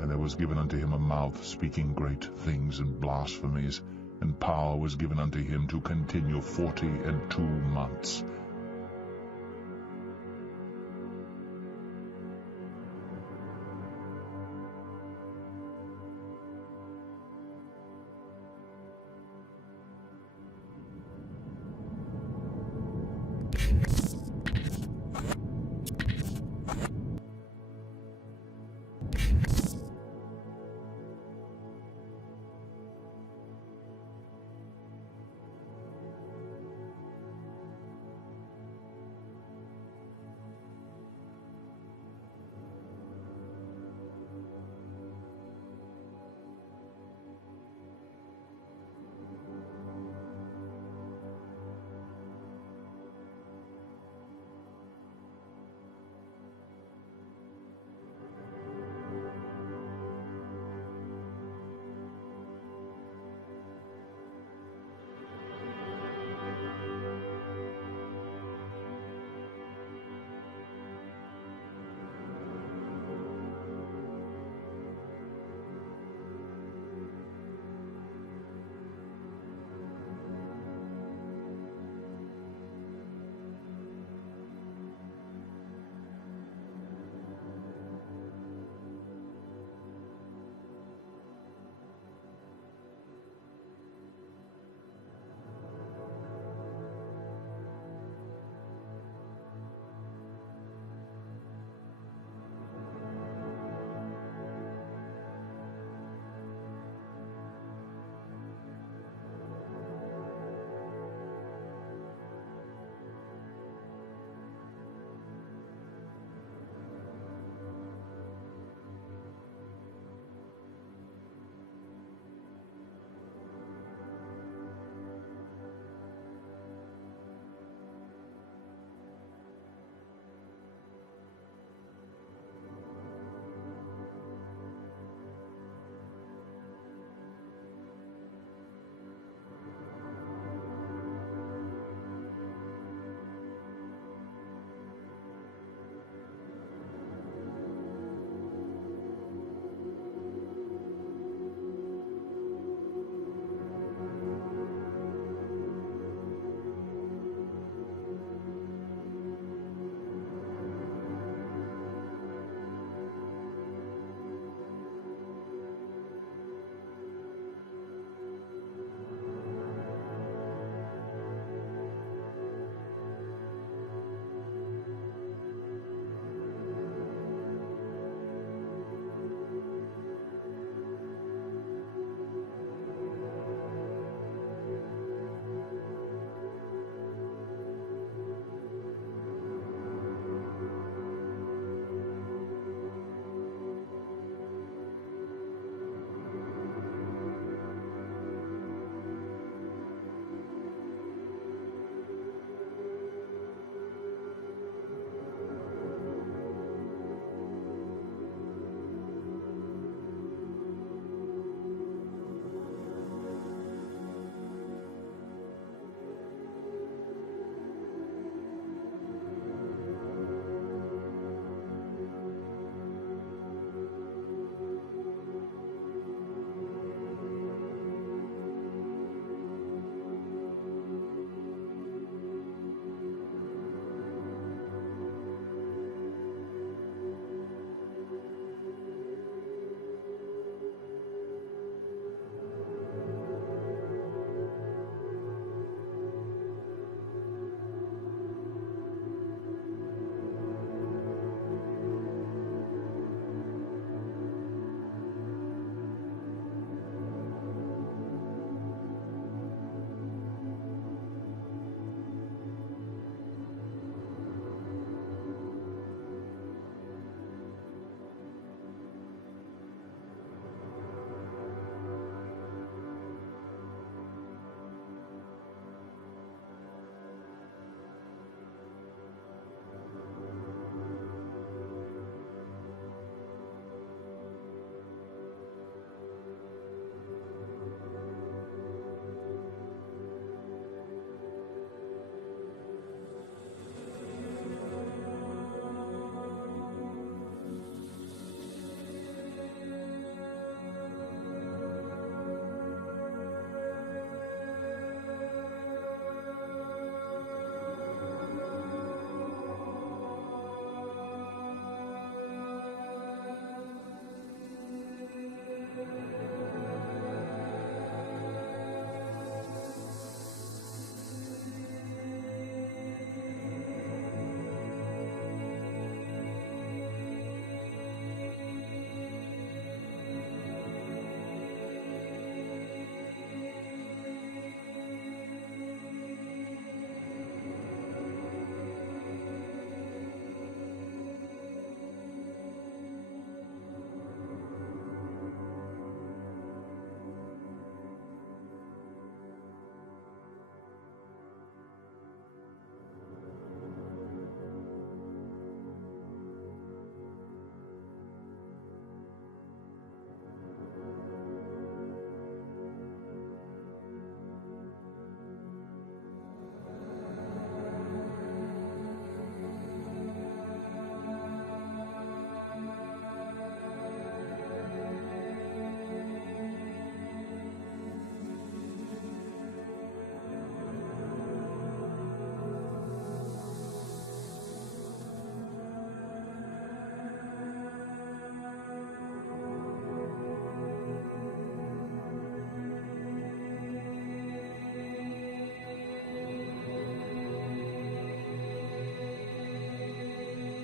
And there was given unto him a mouth speaking great things and blasphemies, and power was given unto him to continue 42 months.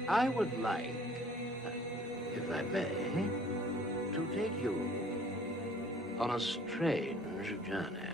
I would like, if I may, to take you on a strange journey.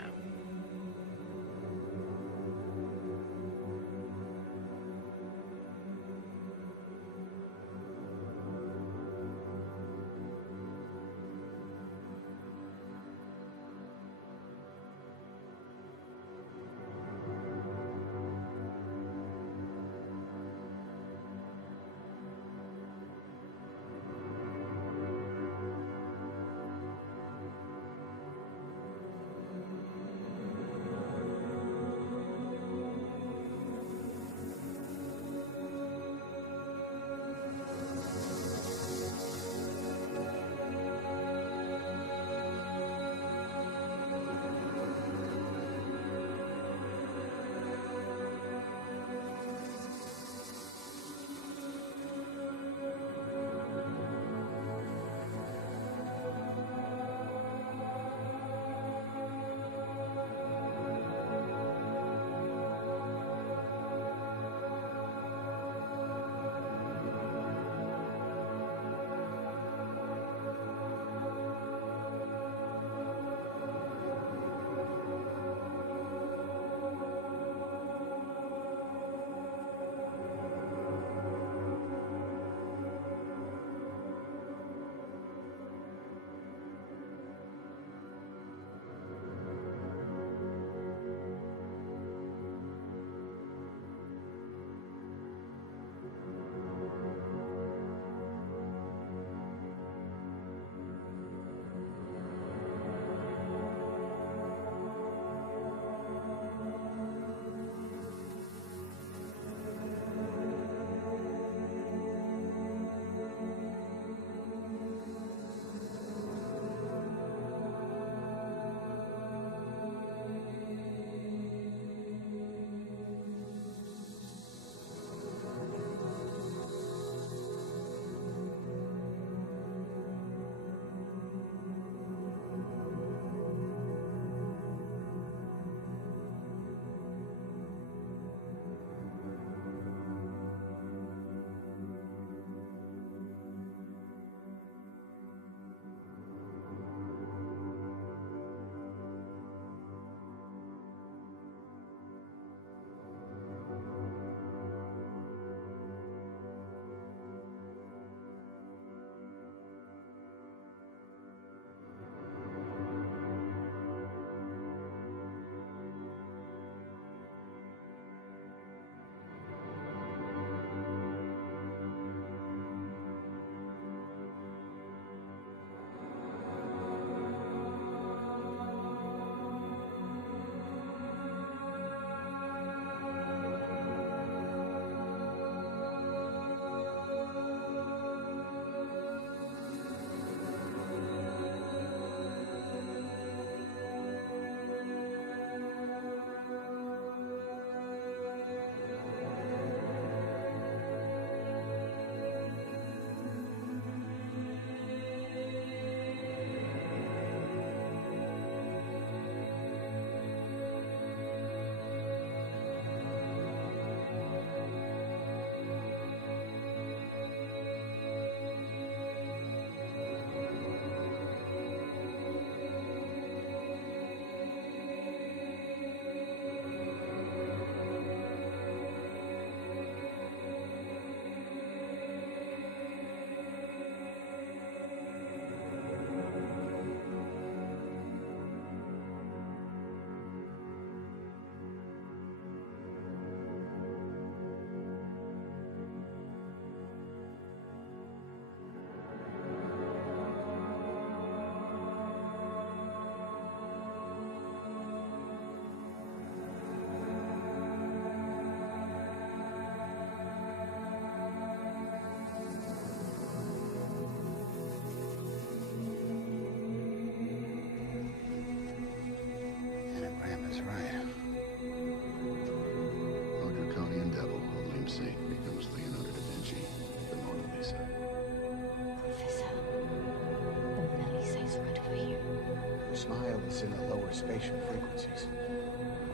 Smile is in the lower spatial frequencies.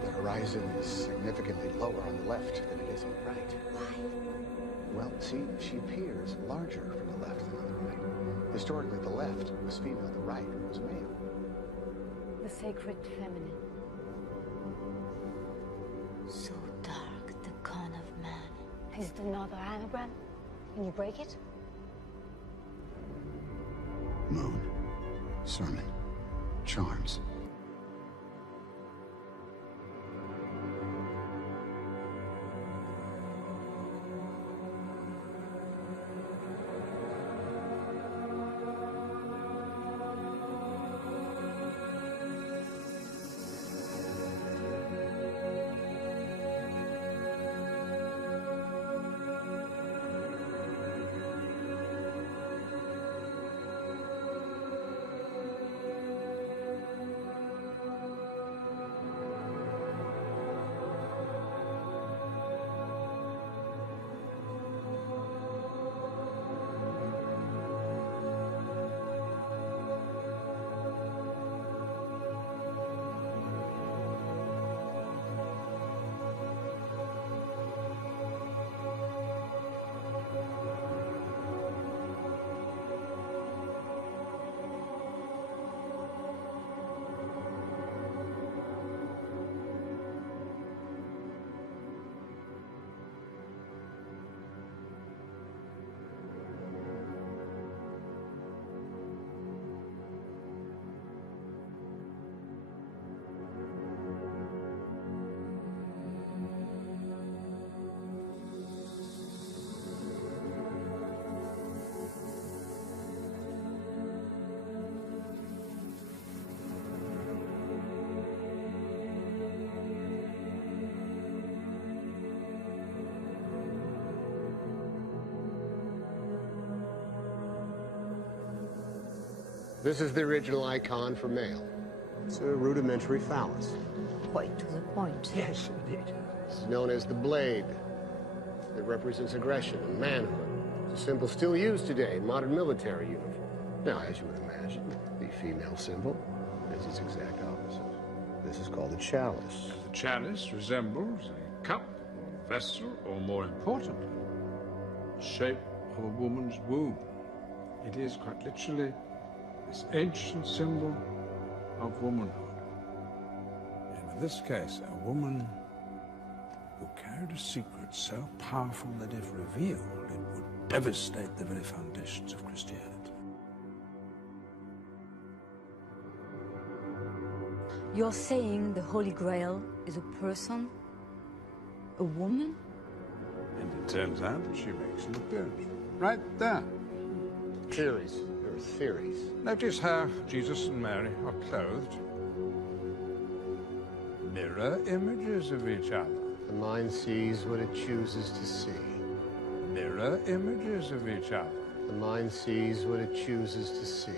There horizon is significantly lower on the left than it is on the right. Why? Well, see, she appears larger from the left than on the right. Historically, the left was female, the right was male. The sacred feminine. So dark, the con of man. Is it another anagram? Can you break it? Moon, sermon, charms. This is the original icon for male. It's a rudimentary phallus. Quite to the point. Yes, indeed. It's known as the blade. It represents aggression and manhood. It's a symbol still used today in modern military uniform. Now, as you would imagine, the female symbol is its exact opposite. This is called a chalice. The chalice resembles a cup or vessel, or more importantly, the shape of a woman's womb. It is quite literally this ancient symbol of womanhood. And in this case, a woman who carried a secret so powerful that if revealed, it would devastate the very foundations of Christianity. You're saying the Holy Grail is a person? A woman? And it turns out that she makes an appearance right there. Theories. There are theories. Notice how Jesus and Mary are clothed. Mirror images of each other. The mind sees what it chooses to see. Mirror images of each other. The mind sees what it chooses to see.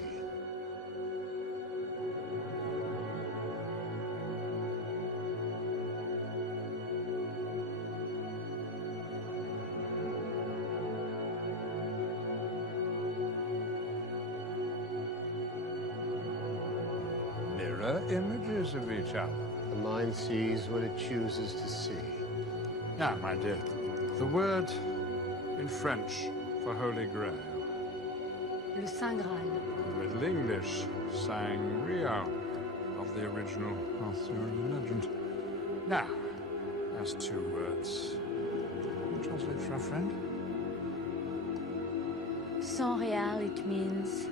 Mirror images of each other. The mind sees what it chooses to see. Now, my dear, the word in French for Holy Grail. Le Saint Graal. The Middle English sangria of the original Arthurian legend. Now, as two words. Can you translate for our friend? Sang Real, it means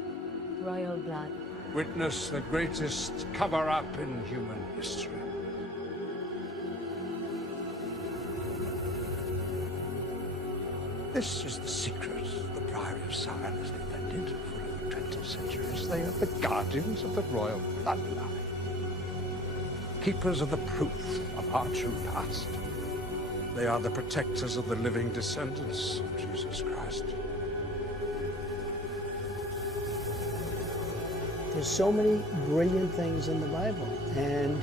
royal blood. Witness the greatest cover-up in human history. This is the secret the Priory of Sion has defended for over 20 centuries. They are the guardians of the royal bloodline. Keepers of the proof of our true past. They are the protectors of the living descendants of Jesus Christ. There's so many brilliant things in the Bible, and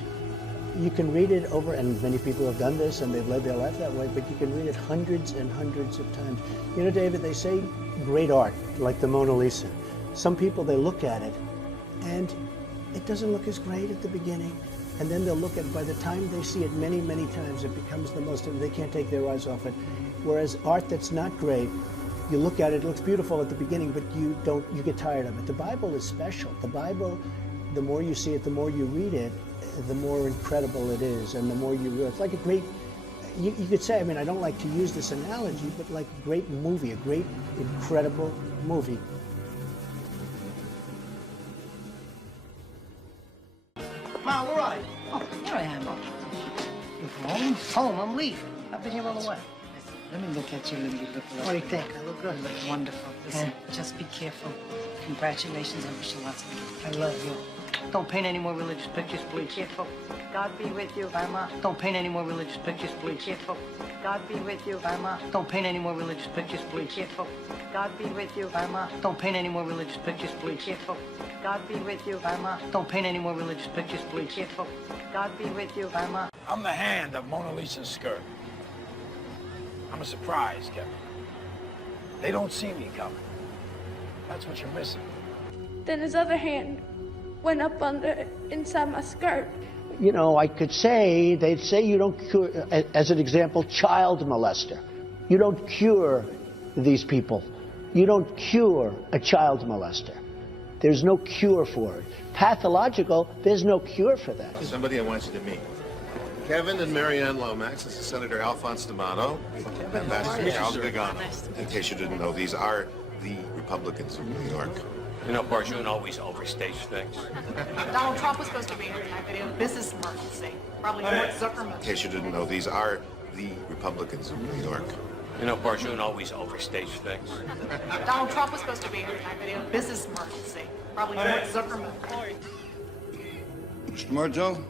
you can read it over, and many people have done this and they've led their life that way, but you can read it hundreds and hundreds of times. You know, David, they say great art, like the Mona Lisa. Some people, they look at it and it doesn't look as great at the beginning, and then they'll look at it. By the time they see it many, many times, it becomes the most, they can't take their eyes off it. Whereas art that's not great, you look at it, it looks beautiful at the beginning, but you get tired of it. The Bible is special. The Bible, the more you see it, the more you read it, the more incredible it is, and the more you realize. It's like a great, you could say, I mean, I don't like to use this analogy, but like a great movie, a great, incredible movie. Ma, where are you? Oh, here I am. You're home? Home, I'm leaving. I've been here all the way. Let me look at you. Let me look at What do you think? I look good. You look wonderful. Listen, just be careful. Congratulations. I wish you lots of luck. I love you. Don't paint any more religious pictures, please. Be careful. God be with you. Bye, Ma. Don't paint any more religious pictures, please. Be careful. God be with you. Bye, Ma. Don't paint any more religious pictures, please. Be careful. God be with you. Bye, Ma. Don't paint any more religious pictures, please. Be careful. God be with you. Bye, Ma. Don't paint any more religious pictures, please. Be careful. God be with you. Bye, Ma. I'm the hand of Mona Lisa's skirt. I'm a surprise, Kevin. They don't see me coming. That's what you're missing. Then his other hand went up inside my skirt. You know, I could say, they'd say you don't cure, as an example, child molester. You don't cure these people. You don't cure a child molester. There's no cure for it. Pathological, there's no cure for that. Somebody I want you to meet. Kevin and Marianne Lomax. This is Senator Alphonse D'Amato, Ambassador Charles Gagano. In case you didn't know, these are the Republicans of New York. You know, Barjoon always overstates things. Donald Trump was supposed to be here tonight, but he had a business emergency. Probably Mark Zuckerman. In case you didn't know, these are the Republicans of New York. You know, Barjoon always overstates things. Donald Trump was supposed to be here tonight, but he had a business emergency. Probably Mark Zuckerman. Mr. Murdo?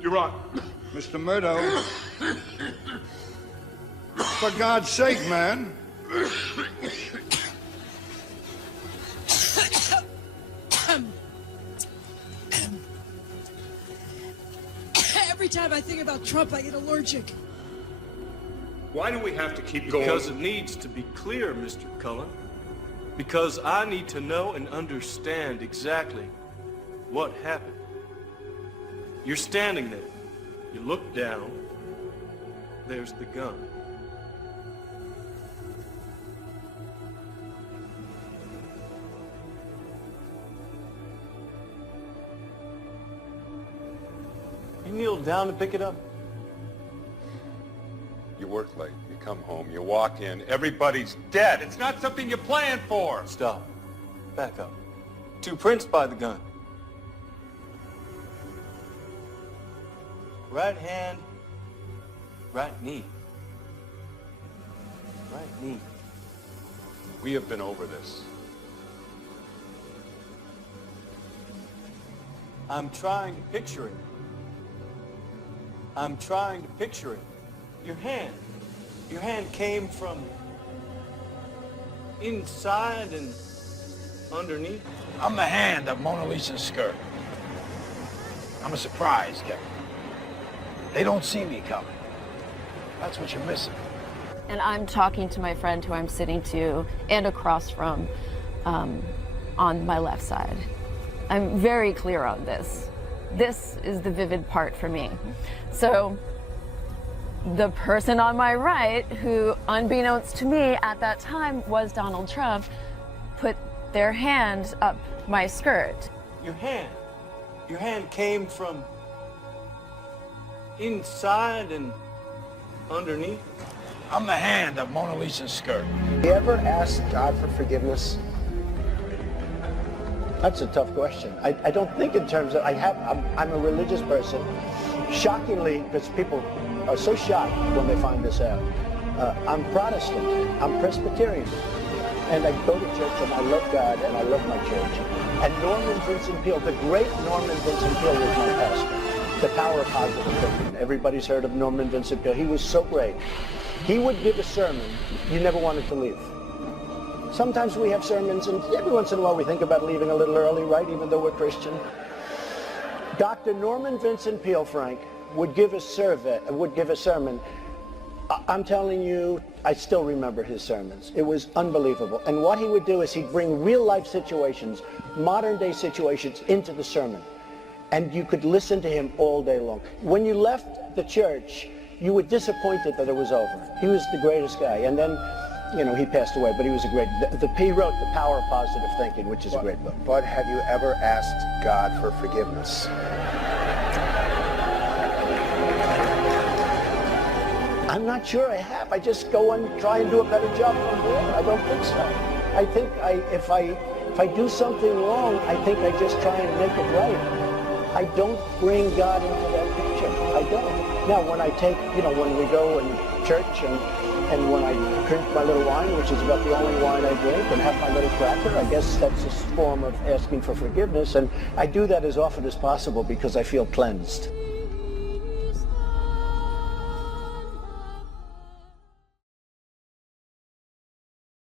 You're right. Mr. Murdo? For God's sake, man. Every time I think about Trump, I get allergic. Why do we have to keep going? Because it needs to be clear, Mr. Cullen. Because I need to know and understand exactly what happened. You're standing there. You look down. There's the gun. You kneel down to pick it up? You work late, you come home, you walk in, everybody's dead. It's not something you planned for. Stop. Back up. 2 prints by the gun. Right hand, right knee. Right knee. We have been over this. I'm trying to picture it. I'm trying to picture it. Your hand came from inside and underneath. I'm the hand of Mona Lisa's skirt. I'm a surprise, Kevin. They don't see me coming. That's what you're missing. And I'm talking to my friend who I'm sitting to and across from on my left side. I'm very clear on this. This is the vivid part for me. So the person on my right, who unbeknownst to me at that time was Donald Trump, put their hand up my skirt. Your hand came from inside and underneath. I'm the hand of Mona Lisa's skirt. You ever ask God for forgiveness? That's a tough question. I don't think in terms of, I'm a religious person. Shockingly, because people are so shocked when they find this out. I'm Protestant, I'm Presbyterian. And I go to church and I love God and I love my church. And Norman Vincent Peale, the great Norman Vincent Peale was my pastor. The Power of Positive Thinking. Everybody's heard of Norman Vincent Peale. He was so great. He would give a sermon you never wanted to leave. Sometimes we have sermons, and every once in a while we think about leaving a little early, right, even though we're Christian. Dr. Norman Vincent Peale, Frank, would give a sermon. I'm telling you, I still remember his sermons. It was unbelievable. And what he would do is he'd bring real-life situations, modern-day situations, into the sermon. and you could listen to him all day long. When you left the church, you were disappointed that it was over. He was the greatest guy, and then, you know, he passed away, but he was a great, he wrote The Power of Positive Thinking, which is a great book. But have you ever asked God for forgiveness? I'm not sure I have. I just go and try and do a better job from there. I don't think so. I think if I do something wrong, I think I just try and make it right. I don't bring God into that picture. I don't. Now, when I take, you know, when we go in church and when I drink my little wine, which is about the only wine I drink, and have my little cracker, I guess that's a form of asking for forgiveness. And I do that as often as possible because I feel cleansed.